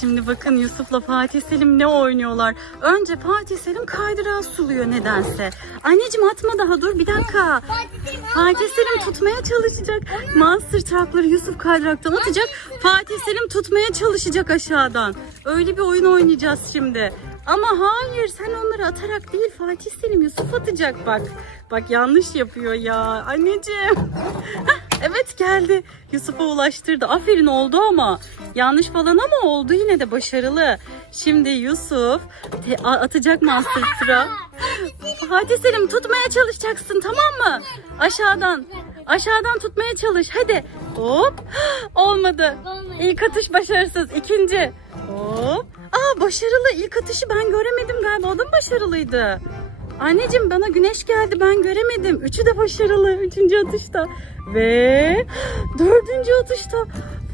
Şimdi bakın Yusuf'la Fatih Selim ne oynuyorlar. Önce Fatih Selim kaydırağı suluyor nedense. Anneciğim atma daha dur bir dakika. Fatih Selim tutmaya çalışacak. Monster truckları Yusuf kaydıraktan atacak. Fatih Selim tutmaya çalışacak aşağıdan. Öyle bir oyun oynayacağız şimdi. Ama hayır sen onları atarak değil Fatih Selim Yusuf atacak bak. Bak yanlış yapıyor ya anneciğim. Evet geldi. Yusuf'a ulaştırdı. Aferin oldu ama. Yanlış falan ama oldu yine de başarılı. Şimdi Yusuf atacak Monster Truck. Fatih Selim tutmaya çalışacaksın tamam mı? Aşağıdan. Aşağıdan tutmaya çalış. Hadi. Hop. Olmadı. İlk atış başarısız. İkinci. Hop. Aa başarılı. İlk atışı ben göremedim galiba. O da mı başarılıydı? Anneciğim bana güneş geldi ben göremedim. Üçü de başarılı. Üçüncü atışta. Ve dördüncü atışta.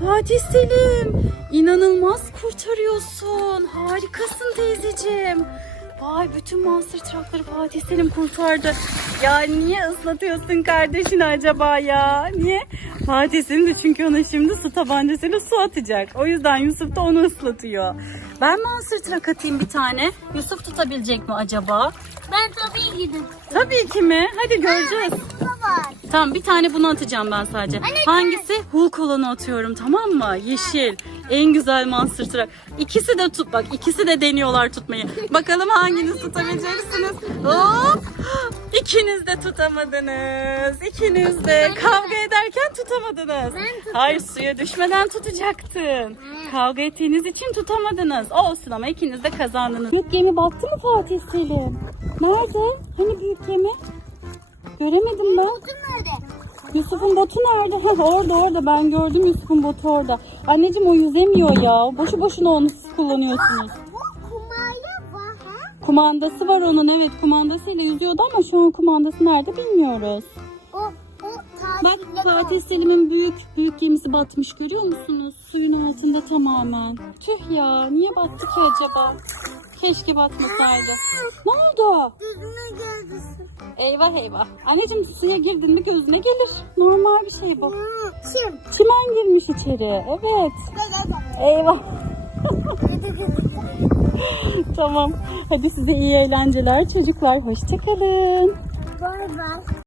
Fatih Selim. inanılmaz kurtarıyorsun. Harikasın teyzeciğim. Vay bütün monster truckları Fatih Selim kurtardı. Ya niye ıslatıyorsun kardeşini acaba ya? Niye? Fatih Selim de çünkü ona şimdi su tabancasıyla su atacak. O yüzden Yusuf da onu ıslatıyor. Ben monster truck atayım bir tane. Yusuf tutabilecek mi acaba? Ben tabii gidip. Tabii ki mi? Hadi göreceğiz. var. Tamam bir tane bunu atacağım ben sadece. Anne, Hangisi? Hulk olanı atıyorum tamam mı? Yeşil. En güzel monster truck. İkisi de tut bak ikisi de deniyorlar tutmayı. Bakalım hanginiz tutabileceksiniz. Hop. İkiniz de tutamadınız. İkiniz de kavga ederken tutamadınız. Ben tuttum. Hayır suya düşmeden tutacaktın. Kavga ettiğiniz için tutamadınız. Olsun ama ikiniz de kazandınız. Büyük gemi battı mı Fatih Selim? Nerede? Hani büyük gemi? Göremedim ben. Kutu nerede? Yusuf'un botu nerede? Heh, orada orada ben gördüm Yusuf'un botu orada. Anneciğim o yüzemiyor ya. Boşu boşuna onu siz kullanıyorsunuz. Bu kumaya var ha? Kumandası var onun evet kumandasıyla yüzüyordu ama şu an kumandası nerede bilmiyoruz. Bak Fatih Selim'in büyük büyük gemisi batmış görüyor musunuz? Suyun altında tamamen. Tüh ya niye battı ki acaba? Keşke batmasaydı. Ne oldu? Gözüme geldi. Eyvah eyvah. Anneciğim suya girdin mi gözüne gelir. Normal bir şey bu. Kim? Çimen girmiş içeri. Evet. Eyvah. tamam. Hadi size iyi eğlenceler çocuklar. Hoşçakalın. Bay bay.